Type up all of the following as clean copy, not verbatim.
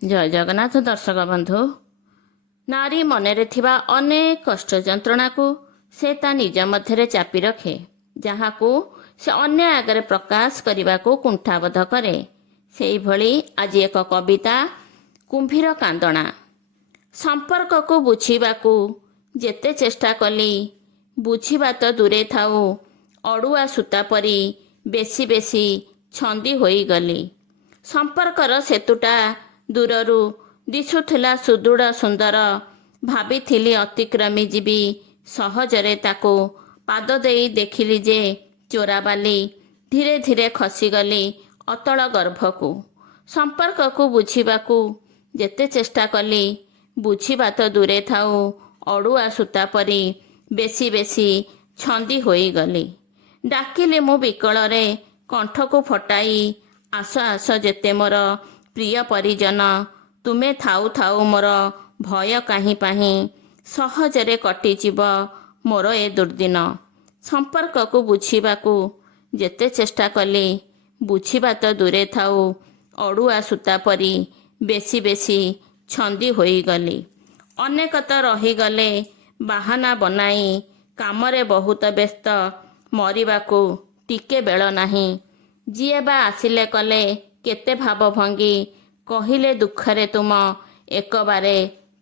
ଜୟ ଜଗନ୍ନାଥ ଦର୍ଶକ ବନ୍ଧୁ। ନାରୀ ମନରେ ଥିବା ଅନେକ କଷ୍ଟ ଯନ୍ତ୍ରଣାକୁ ସେ ତା ନିଜ ମଧ୍ୟରେ ଚାପି ରଖେ, ଯାହାକୁ ସେ ଅନ୍ୟ ଆଗରେ ପ୍ରକାଶ କରିବାକୁ କୁଣ୍ଠାବୋଧ କରେ। ସେହିଭଳି ଆଜି ଏକ କବିତା କୁମ୍ଭୀର କାନ୍ଦଣା। ସମ୍ପର୍କକୁ ବୁଝିବାକୁ ଯେତେ ଚେଷ୍ଟା କଲି, ବୁଝିବା ତ ଦୂରେ ଥାଉ, ଅଡ଼ୁଆ ସୂତା ପରି ବେଶୀ ବେଶୀ ଛନ୍ଦି ହୋଇଗଲି। ସମ୍ପର୍କର ସେତୁଟା ଦୂରରୁ ଦିଶୁଥିଲା ସୁଦୃଢ଼ ସୁନ୍ଦର, ଭାବିଥିଲି ଅତିକ୍ରମି ଯିବି ସହଜରେ ତାକୁ, ପାଦ ଦେଇ ଦେଖିଲି ଯେ ଚୋରାବାଲି, ଧୀରେ ଧୀରେ ଖସିଗଲି ଅତଳ ଗର୍ଭକୁ। ସମ୍ପର୍କକୁ ବୁଝିବାକୁ ଯେତେ ଚେଷ୍ଟା କଲି, ବୁଝିବା ତ ଦୂରେ ଥାଉ, ଅଡ଼ୁଆ ସୂତା ପରି ବେଶୀ ବେଶୀ ଛନ୍ଦି ହୋଇଗଲି। ଡାକିଲି ମୁଁ ବିକଳରେ କଣ୍ଠକୁ ଫଟାଇ, ଆସ ଆସ ଯେତେ ମୋର ପ୍ରିୟ ପରିଜନ, ତୁମେ ଥାଉ ଥାଉ ମୋର ଭୟ କାହିଁ ପାହିଁ, ସହଜରେ କଟିଯିବ ମୋର ଏ ଦୁର୍ଦ୍ଦିନ। ସମ୍ପର୍କକୁ ବୁଝିବାକୁ ଯେତେ ଚେଷ୍ଟା କଲି, ବୁଝିବା ତ ଦୂରେ ଥାଉ, ଅଡ଼ୁଆ ସୂତା ପରି ବେଶୀ ବେଶୀ ଛନ୍ଦି ହୋଇଗଲି। ଅନେକ ତ ରହିଗଲେ ବାହାନା ବନାଇ, କାମରେ ବହୁତ ବ୍ୟସ୍ତ, ମରିବାକୁ ଟିକେ ବେଳ ନାହିଁ। ଯିଏ ବା ଆସିଲେ କଲେ କେତେ ଭାବ ଭଙ୍ଗି, କହିଲେ ଦୁଃଖରେ ତୁମ ଏକବାରେ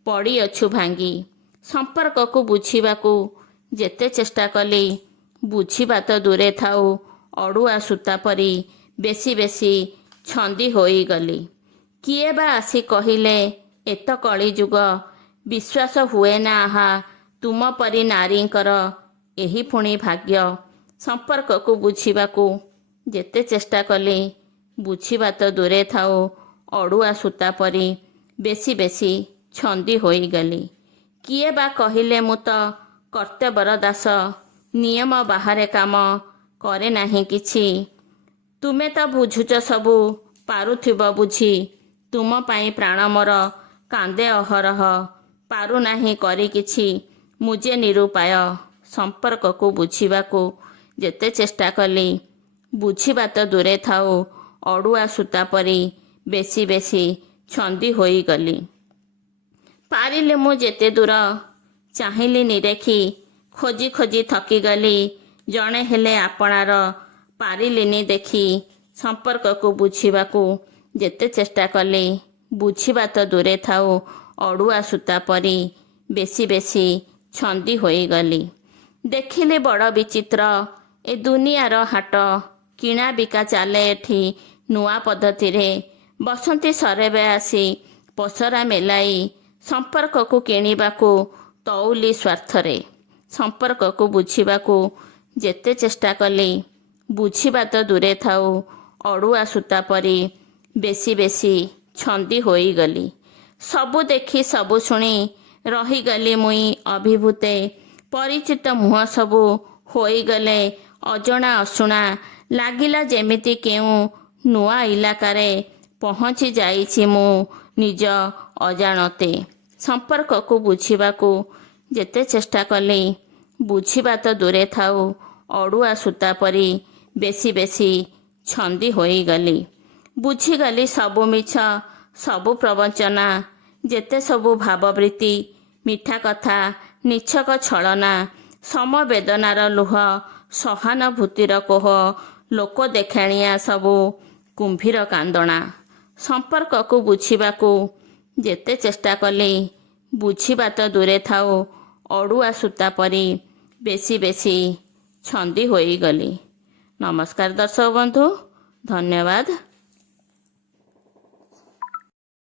ପଡ଼ିଅଛୁ ଭାଙ୍ଗି। ସମ୍ପର୍କକୁ ବୁଝିବାକୁ ଯେତେ ଚେଷ୍ଟା କଲି, ବୁଝିବା ତ ଦୂରେ ଥାଉ, ଅଡ଼ୁଆ ସୂତା ପରି ବେଶୀ ବେଶୀ ଛନ୍ଦି ହୋଇଗଲି। କିଏ ବା ଆସି କହିଲେ ଏତ କଳିଯୁଗ, ବିଶ୍ୱାସ ହୁଏ ନା ଆହା, ତୁମ ପରି ନାରୀଙ୍କର ଏହି ପୁଣି ଭାଗ୍ୟ। ସମ୍ପର୍କକୁ ବୁଝିବାକୁ ଯେତେ ଚେଷ୍ଟା କଲି, ବୁଝିବା ତ ଦୂରେ ଥାଉ, ଅଡ଼ୁଆ ସୂତା ପରି ବେଶୀ ବେଶୀ ଛନ୍ଦି ହୋଇଗଲି। କିଏ ବା କହିଲେ ମୁଁ ତ କର୍ତ୍ତବ୍ୟର ଦାସ, ନିୟମ ବାହାରେ କାମ କରେ ନାହିଁ କିଛି। ତୁମେ ତ ବୁଝୁଛ ସବୁ, ପାରୁଥିବ ବୁଝି, ତୁମ ପାଇଁ ପ୍ରାଣ ମୋର କାନ୍ଦେ ଅହରହ, ପାରୁନାହିଁ କରି କିଛି ମୁଁ ଯେ ନିରୁପାୟ। ସମ୍ପର୍କକୁ ବୁଝିବାକୁ ଯେତେ ଚେଷ୍ଟା କଲି, ବୁଝିବା ତ ଦୂରେ ଥାଉ, ଅଡ଼ୁଆ ସୂତା ପରି ବେଶୀ ବେଶୀ ଛନ୍ଦି ହୋଇଗଲି। ପାରିଲି ମୁଁ ଯେତେ ଦୂର ଚାହିଁଲି ନିରେଖି, ଖୋଜି ଖୋଜି ଥକିଗଲି, ଜଣେ ହେଲେ ଆପଣାର ପାରିଲିନି ଦେଖି। ସମ୍ପର୍କକୁ ବୁଝିବାକୁ ଯେତେ ଚେଷ୍ଟା କଲି, ବୁଝିବା ତ ଦୂରେ ଥାଉ, ଅଡ଼ୁଆ ସୂତା ପରି ବେଶୀ ବେଶୀ ଛନ୍ଦି ହୋଇଗଲି। ଦେଖିଲି ବଡ଼ ବିଚିତ୍ର ଏ ଦୁନିଆର ହାଟ, କିଣା ବିକା ଚାଲେ ଏଠି ନୂଆ ପଦ୍ଧତିରେ। ବସନ୍ତି ସରେବେ ଆସି ପସରା ମେଲାଇ, ସମ୍ପର୍କକୁ କିଣିବାକୁ ତଉଲି ସ୍ୱାର୍ଥରେ। ସମ୍ପର୍କକୁ ବୁଝିବାକୁ ଯେତେ ଚେଷ୍ଟା କଲି, ବୁଝିବା ତ ଦୂରେ ଥାଉ, ଅଡ଼ୁଆ ସୂତା ପରି ବେଶୀ ବେଶୀ ଛନ୍ଦି ହୋଇଗଲି। ସବୁ ଦେଖି ସବୁ ଶୁଣି ରହିଗଲି ମୁଇଁ ଅଭିଭୂତେ, ପରିଚିତ ମୁହଁ ସବୁ ହୋଇଗଲେ ଅଜଣା ଅଶୁଣା। ଲାଗିଲା ଯେମିତି କେଉଁ ନୂଆ ଇଲାକାରେ ପହଞ୍ଚି ଯାଇଛି ମୁଁ ନିଜ ଅଜାଣତେ। ସମ୍ପର୍କକୁ ବୁଝିବାକୁ ଯେତେ ଚେଷ୍ଟା କଲି, ବୁଝିବା ତ ଦୂରେ ଥାଉ, ଅଡ଼ୁଆ ସୂତା ପରି ବେଶୀ ବେଶୀ ଛନ୍ଦି ହୋଇଗଲି। ବୁଝିଗଲି ସବୁ ମିଛ, ସବୁ ପ୍ରବଞ୍ଚନା, ଯେତେ ସବୁ ଭାବବୃତ୍ତି, ମିଠା କଥା, ନିଛକ ଛଳନା, ସମବେଦନାର ଲୁହ, ସହାନୁଭୂତିର କୋହ, ଲୋକ ଦେଖାଣିଆ ସବୁ କୁମ୍ଭୀର କାନ୍ଦଣା। ସମ୍ପର୍କକୁ ବୁଝିବାକୁ ଯେତେ ଚେଷ୍ଟା କଲି, ବୁଝିବା ତ ଦୂରେ ଥାଉ, ଅଡ଼ୁଆ ସୂତା ପରି ବେଶୀ ବେଶୀ ଛନ୍ଦି ହୋଇଗଲି। ନମସ୍କାର ଦର୍ଶକ ବନ୍ଧୁ, ଧନ୍ୟବାଦ।